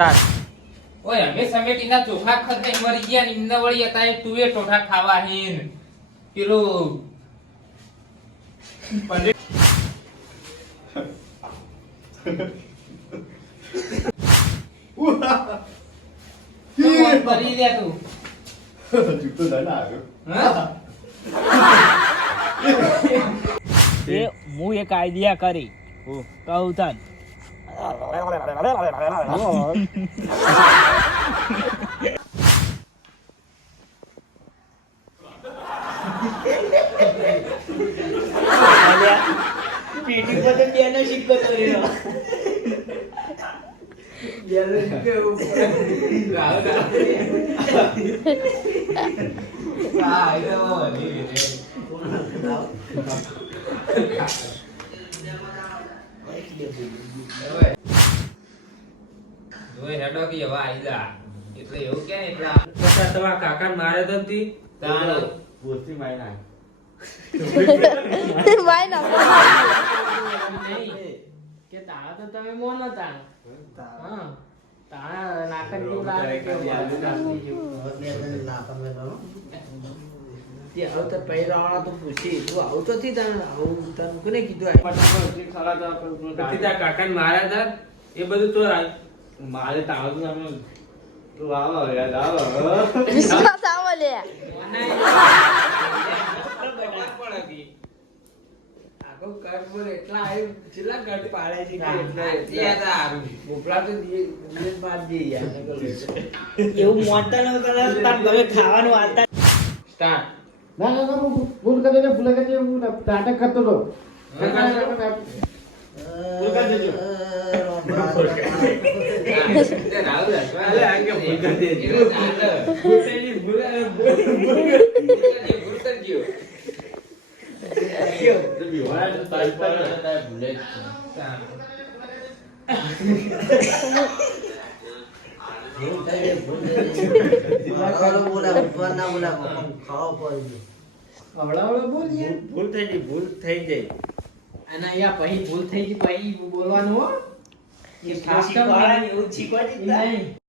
ઓય અમે સમેટીના ચોખા ખતે મરી ગયા ને ઇમને વળી હતા એ તુએ ટોઠા ખાવા હીન પેલું પંડિત પરી દે તું જૂતો લઈને આવ્યો હા એ હું એક આઈડિયા કરી કહું તન પેટી પર તો બેનો સિક્કો કર્યો એટલે એવું કે એટલા તમારા કાકા મારે તો પોસ્તી મારી નાખ માય ના કે તારા તો તમે મોન હતા હા તારા નાટક જેવું લાગે કે તે આવ તો પહેરાવાળા તો પૂછી તું આવું તો થી તને આવું તને કોને કીધું કાકા માર્યા હતા એ બધું તો મારે તાવતું આપણે તું આવો યાર આવો વિશ્વાસ આવો લે આખો કટ પર એટલા આવ્યું કેટલા કટ પાડે છે કે ઉપલા તો દિયે બાદ દે યાર એવું મોટા નતા તમે ખાવાનું આતા સ્ટાર્ટ ના ના ના ભૂલ કરી દે ભૂલ કરી દે હું નાટક કરતો તો ભૂલ કરી દેજો ભૂલ થઈ ગઈ અને અહીંયા પછી ભૂલ થઈ ગઈ પછી બોલવાનું હો એ ખાસ શીખવાડે ને એવું શીખવાડી જ નહીં